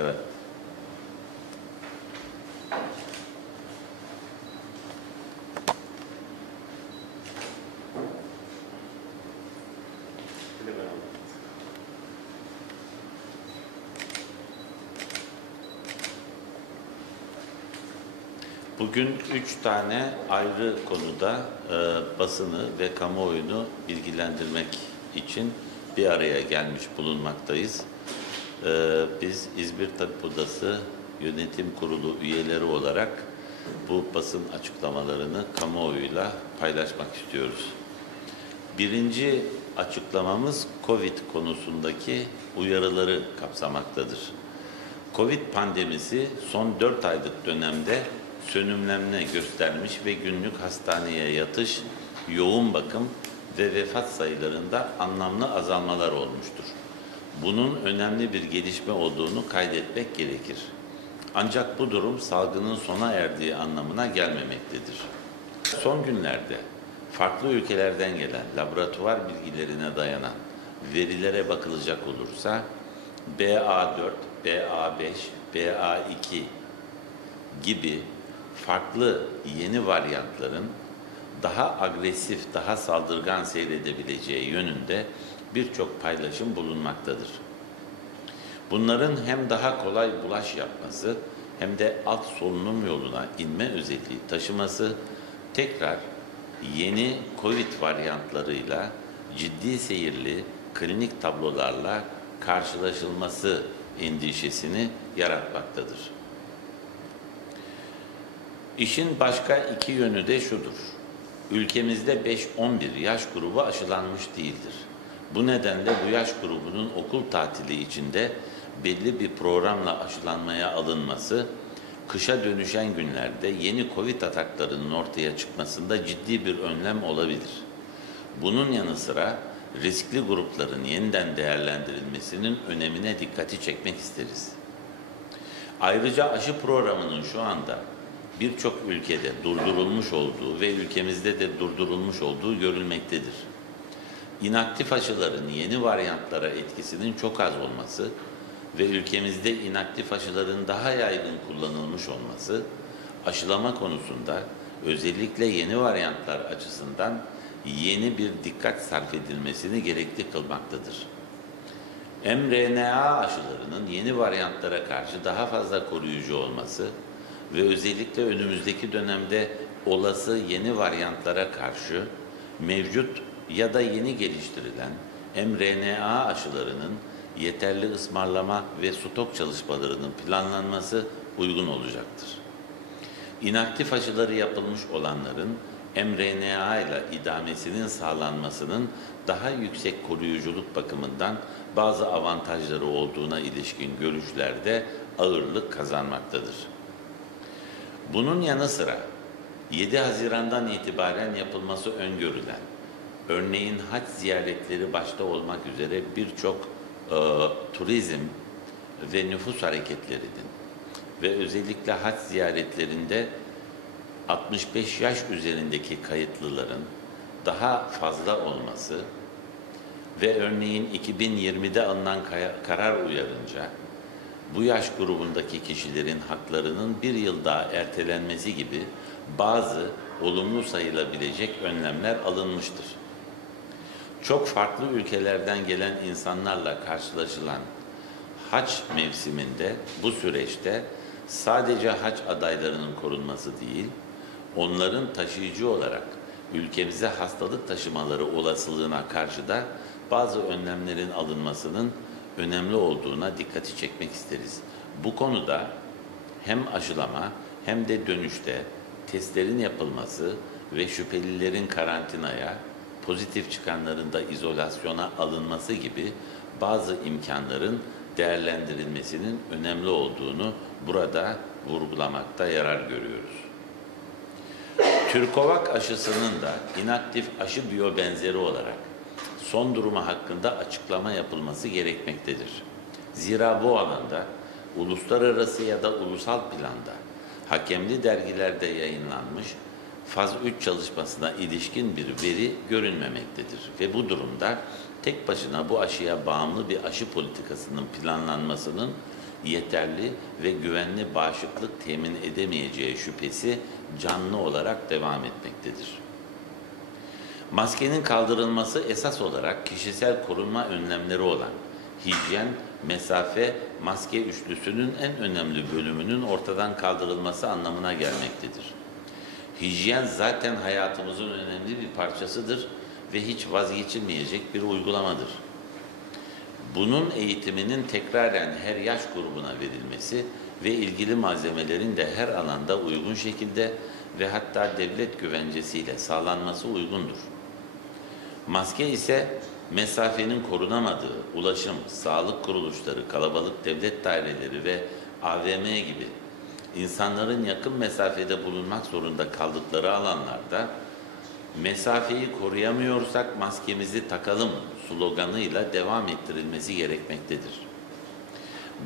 Evet. Bugün üç tane ayrı konuda e, basını ve kamuoyunu bilgilendirmek için bir araya gelmiş bulunmaktayız. E, biz İzmir Tabip Odası Yönetim Kurulu üyeleri olarak bu basın açıklamalarını kamuoyuyla paylaşmak istiyoruz. Birinci açıklamamız COVID konusundaki uyarıları kapsamaktadır. Covid pandemisi son 4 aylık dönemde sönümlenme göstermiş ve günlük hastaneye yatış, yoğun bakım ve vefat sayılarında anlamlı azalmalar olmuştur. Bunun önemli bir gelişme olduğunu kaydetmek gerekir. Ancak bu durum salgının sona erdiği anlamına gelmemektedir. Son günlerde farklı ülkelerden gelen laboratuvar bilgilerine dayanan verilere bakılacak olursa BA4, BA5, BA2 gibi farklı yeni varyantların daha agresif, daha saldırgan seyredebileceği yönünde birçok paylaşım bulunmaktadır. Bunların hem daha kolay bulaş yapması hem de alt solunum yoluna inme özelliği taşıması tekrar yeni COVID varyantlarıyla ciddi seyirli klinik tablolarla karşılaşılması endişesini yaratmaktadır. İşin başka iki yönü de şudur. Ülkemizde 5-11 yaş grubu aşılanmış değildir. Bu nedenle bu yaş grubunun okul tatili içinde belli bir programla aşılanmaya alınması, kışa dönüşen günlerde yeni Covid ataklarının ortaya çıkmasında ciddi bir önlem olabilir. Bunun yanı sıra riskli grupların yeniden değerlendirilmesinin önemine dikkati çekmek isteriz. Ayrıca aşı programının şu anda birçok ülkede durdurulmuş olduğu ve ülkemizde de durdurulmuş olduğu görülmektedir. İnaktif aşıların yeni varyantlara etkisinin çok az olması ve ülkemizde inaktif aşıların daha yaygın kullanılmış olması aşılama konusunda özellikle yeni varyantlar açısından yeni bir dikkat sarf edilmesini gerekli kılmaktadır. mRNA aşılarının yeni varyantlara karşı daha fazla koruyucu olması ve özellikle önümüzdeki dönemde olası yeni varyantlara karşı mevcut ya da yeni geliştirilen mRNA aşılarının yeterli ısmarlama ve stok çalışmalarının planlanması uygun olacaktır. İnaktif aşıları yapılmış olanların mRNA ile idamesinin sağlanmasının daha yüksek koruyuculuk bakımından bazı avantajları olduğuna ilişkin görüşlerde ağırlık kazanmaktadır. Bunun yanı sıra 7 Haziran'dan itibaren yapılması öngörülen, örneğin hac ziyaretleri başta olmak üzere birçok e, turizm ve nüfus hareketlerinin ve özellikle hac ziyaretlerinde 65 yaş üzerindeki kayıtlıların daha fazla olması ve örneğin 2020'de alınan karar uyarınca bu yaş grubundaki kişilerin haklarının bir yıl daha ertelenmesi gibi bazı olumlu sayılabilecek önlemler alınmıştır. Çok farklı ülkelerden gelen insanlarla karşılaşılan haç mevsiminde bu süreçte sadece haç adaylarının korunması değil, onların taşıyıcı olarak ülkemize hastalık taşımaları olasılığına karşı da bazı önlemlerin alınmasının önemli olduğuna dikkati çekmek isteriz. Bu konuda hem aşılama hem de dönüşte testlerin yapılması ve şüphelilerin karantinaya, pozitif çıkanların da izolasyona alınması gibi bazı imkanların değerlendirilmesinin önemli olduğunu burada vurgulamakta yarar görüyoruz. Türkovak aşısının da inaktif aşı biyobenzeri olarak son durumu hakkında açıklama yapılması gerekmektedir. Zira bu alanda uluslararası ya da ulusal planda hakemli dergilerde yayınlanmış faz 3 çalışmasına ilişkin bir veri görünmemektedir. Ve bu durumda tek başına bu aşıya bağımlı bir aşı politikasının planlanmasının yeterli ve güvenli bağışıklık temin edemeyeceği şüphesi canlı olarak devam etmektedir. Maskenin kaldırılması esas olarak kişisel korunma önlemleri olan hijyen, mesafe, maske üçlüsünün en önemli bölümünün ortadan kaldırılması anlamına gelmektedir. Hijyen zaten hayatımızın önemli bir parçasıdır ve hiç vazgeçilmeyecek bir uygulamadır. Bunun eğitiminin tekraren her yaş grubuna verilmesi ve ilgili malzemelerin de her alanda uygun şekilde ve hatta devlet güvencesiyle sağlanması uygundur. Maske ise mesafenin korunamadığı ulaşım, sağlık kuruluşları, kalabalık devlet daireleri ve AVM gibi insanların yakın mesafede bulunmak zorunda kaldıkları alanlarda mesafeyi koruyamıyorsak maskemizi takalım sloganıyla devam ettirilmesi gerekmektedir.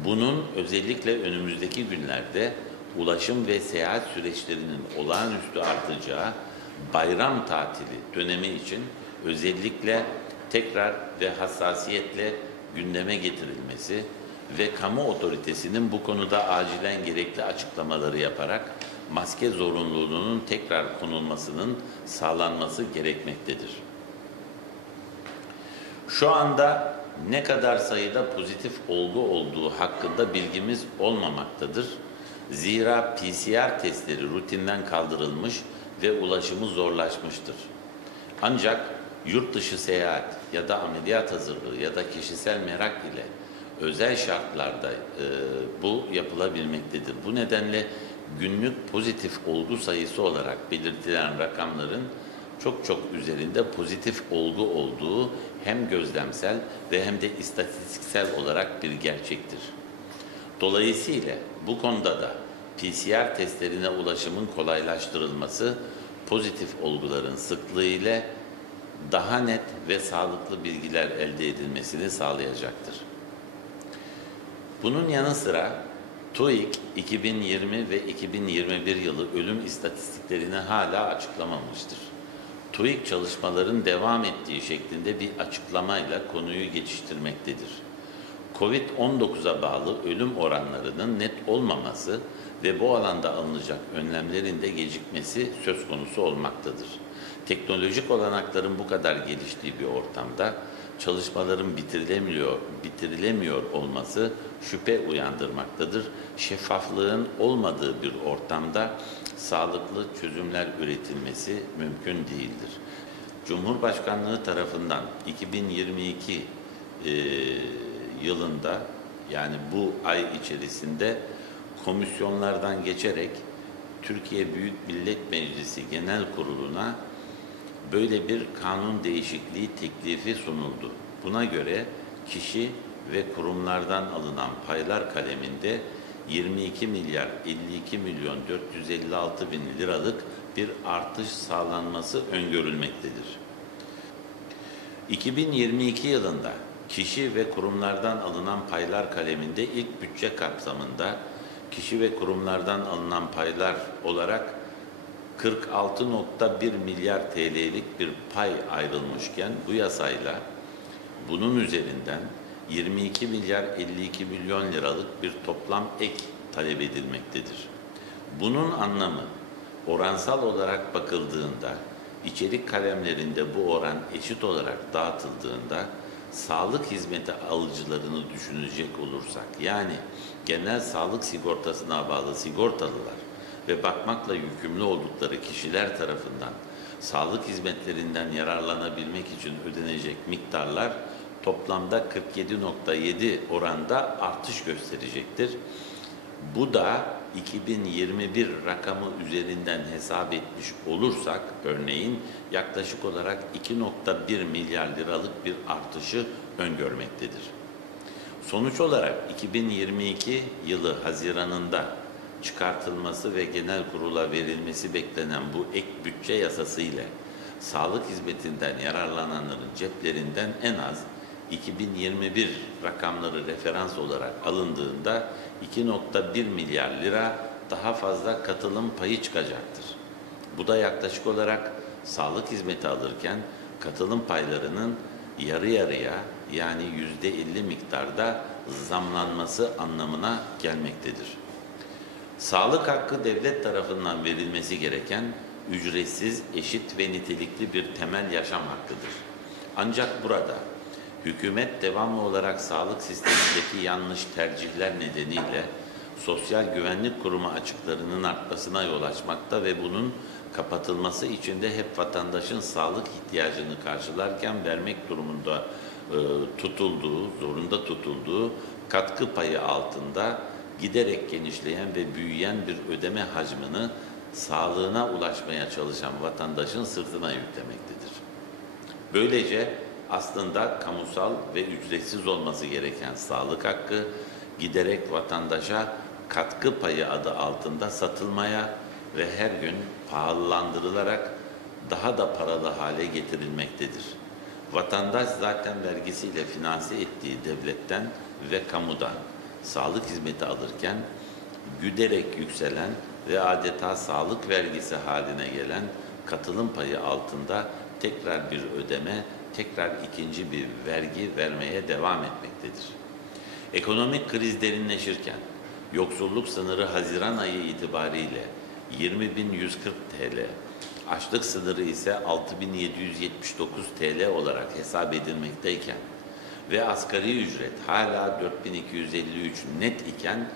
Bunun özellikle önümüzdeki günlerde ulaşım ve seyahat süreçlerinin olağanüstü artacağı bayram tatili dönemi için özellikle tekrar ve hassasiyetle gündeme getirilmesi ve kamu otoritesinin bu konuda acilen gerekli açıklamaları yaparak maske zorunluluğunun tekrar konulmasının sağlanması gerekmektedir. Şu anda ne kadar sayıda pozitif olgu olduğu hakkında bilgimiz olmamaktadır. Zira PCR testleri rutinden kaldırılmış ve ulaşımı zorlaşmıştır. Ancak yurt dışı seyahat ya da ameliyat hazırlığı ya da kişisel merak ile özel şartlarda e, bu yapılabilmektedir. Bu nedenle günlük pozitif olgu sayısı olarak belirtilen rakamların çok çok üzerinde pozitif olgu olduğu hem gözlemsel ve hem de istatistiksel olarak bir gerçektir. Dolayısıyla bu konuda da PCR testlerine ulaşımın kolaylaştırılması pozitif olguların sıklığı ile daha net ve sağlıklı bilgiler elde edilmesini sağlayacaktır. Bunun yanı sıra TÜİK 2020 ve 2021 yılı ölüm istatistiklerini hala açıklamamıştır. TÜİK çalışmaların devam ettiği şeklinde bir açıklamayla konuyu geçiştirmektedir. Covid-19'a bağlı ölüm oranlarının net olmaması ve bu alanda alınacak önlemlerin de gecikmesi söz konusu olmaktadır. Teknolojik olanakların bu kadar geliştiği bir ortamda çalışmaların bitirilemiyor, bitirilemiyor olması şüphe uyandırmaktadır. Şeffaflığın olmadığı bir ortamda sağlıklı çözümler üretilmesi mümkün değildir. Cumhurbaşkanlığı tarafından 2022 e, yılında yani bu ay içerisinde komisyonlardan geçerek Türkiye Büyük Millet Meclisi Genel Kurulu'na böyle bir kanun değişikliği teklifi sunuldu. Buna göre kişi ve kurumlardan alınan paylar kaleminde 22 milyar 52 milyon 456 bin liralık bir artış sağlanması öngörülmektedir. 2022 yılında kişi ve kurumlardan alınan paylar kaleminde ilk bütçe kapsamında kişi ve kurumlardan alınan paylar olarak 46.1 milyar TL'lik bir pay ayrılmışken bu yasayla bunun üzerinden 22 milyar 52 milyon liralık bir toplam ek talep edilmektedir. Bunun anlamı oransal olarak bakıldığında içerik kalemlerinde bu oran eşit olarak dağıtıldığında sağlık hizmeti alıcılarını düşünecek olursak yani genel sağlık sigortasına bağlı sigortalılar ve bakmakla yükümlü oldukları kişiler tarafından sağlık hizmetlerinden yararlanabilmek için ödenecek miktarlar toplamda 47.7 oranda artış gösterecektir. Bu da 2021 rakamı üzerinden hesap etmiş olursak örneğin yaklaşık olarak 2.1 milyar liralık bir artışı öngörmektedir. Sonuç olarak 2022 yılı Haziran'ında çıkartılması ve genel kurula verilmesi beklenen bu ek bütçe yasası ile sağlık hizmetinden yararlananların ceplerinden en az 2021 rakamları referans olarak alındığında 2.1 milyar lira daha fazla katılım payı çıkacaktır. Bu da yaklaşık olarak sağlık hizmeti alırken katılım paylarının yarı yarıya yani yüzde 50 miktarda zamlanması anlamına gelmektedir. Sağlık hakkı devlet tarafından verilmesi gereken ücretsiz, eşit ve nitelikli bir temel yaşam hakkıdır. Ancak burada hükümet devamlı olarak sağlık sistemindeki yanlış tercihler nedeniyle Sosyal Güvenlik Kurumu açıklarının artmasına yol açmakta ve bunun kapatılması için de hep vatandaşın sağlık ihtiyacını karşılarken vermek durumunda e, tutulduğu, zorunda tutulduğu katkı payı altında giderek genişleyen ve büyüyen bir ödeme hacmini sağlığına ulaşmaya çalışan vatandaşın sırtına yüklemektedir. Böylece aslında kamusal ve ücretsiz olması gereken sağlık hakkı giderek vatandaşa katkı payı adı altında satılmaya ve her gün pahalılandırılarak daha da paralı hale getirilmektedir. Vatandaş zaten vergisiyle finanse ettiği devletten ve kamudan sağlık hizmeti alırken güderek yükselen ve adeta sağlık vergisi haline gelen katılım payı altında tekrar bir ödeme, tekrar ikinci bir vergi vermeye devam etmektedir. Ekonomik kriz derinleşirken yoksulluk sınırı Haziran ayı itibariyle 20.140 TL, açlık sınırı ise 6.779 TL olarak hesap edilmekteyken ve asgari ücret hala 4253 net iken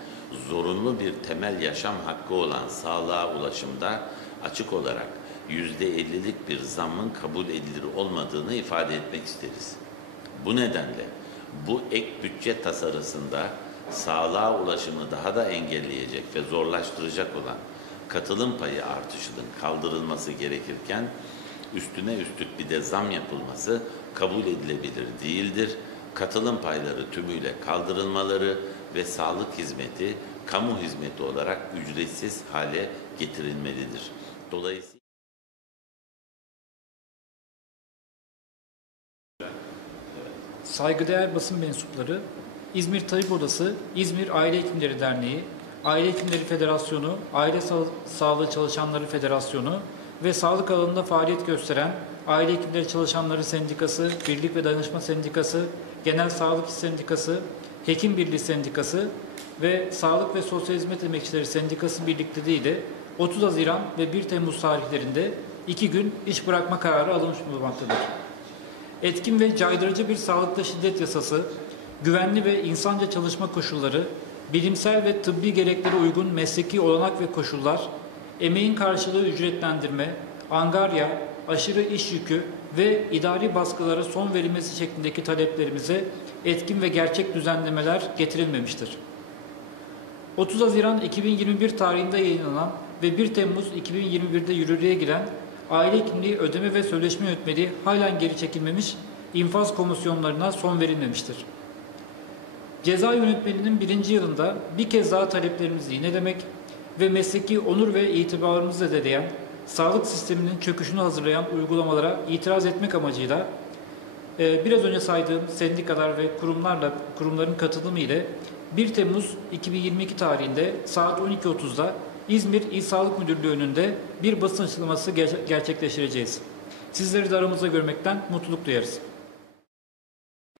zorunlu bir temel yaşam hakkı olan sağlığa ulaşımda açık olarak %50'lik bir zammın kabul edilir olmadığını ifade etmek isteriz. Bu nedenle bu ek bütçe tasarısında sağlığa ulaşımı daha da engelleyecek ve zorlaştıracak olan katılım payı artışının kaldırılması gerekirken üstüne üstlük bir de zam yapılması kabul edilebilir değildir. Katılım payları tümüyle kaldırılmaları ve sağlık hizmeti kamu hizmeti olarak ücretsiz hale getirilmelidir. Dolayısıyla Saygıdeğer basın mensupları, İzmir Tabip Odası, İzmir Aile Hekimleri Derneği, Aile Hekimleri Federasyonu, Aile Sa- Sağlığı Çalışanları Federasyonu ve sağlık alanında faaliyet gösteren Aile Hekimleri Çalışanları Sendikası, Birlik ve Dayanışma Sendikası, Genel Sağlık Sendikası, Hekim Birliği Sendikası ve Sağlık ve Sosyal Hizmet Emekçileri Sendikası birlikteliğiyle 30 Haziran ve 1 Temmuz tarihlerinde iki gün iş bırakma kararı alınmış bulunmaktadır. Etkin ve caydırıcı bir sağlıkta şiddet yasası, güvenli ve insanca çalışma koşulları, bilimsel ve tıbbi gereklere uygun mesleki olanak ve koşullar, emeğin karşılığı ücretlendirme, angarya, aşırı iş yükü ve idari baskılara son verilmesi şeklindeki taleplerimize etkin ve gerçek düzenlemeler getirilmemiştir. 30 Haziran 2021 tarihinde yayınlanan ve 1 Temmuz 2021'de yürürlüğe giren aile hekimliği ödeme ve sözleşme yönetmeliği halen geri çekilmemiş, infaz komisyonlarına son verilmemiştir. Ceza yönetmeliğinin birinci yılında bir kez daha taleplerimizi yinelemek ve mesleki onur ve itibarımızı zedeleyen, sağlık sisteminin çöküşünü hazırlayan uygulamalara itiraz etmek amacıyla ee, biraz önce saydığım sendikalar ve kurumlarla kurumların katılımı ile 1 Temmuz 2022 tarihinde saat 12.30'da İzmir İl Sağlık Müdürlüğü önünde bir basın açıklaması ger- gerçekleştireceğiz. Sizleri de aramızda görmekten mutluluk duyarız.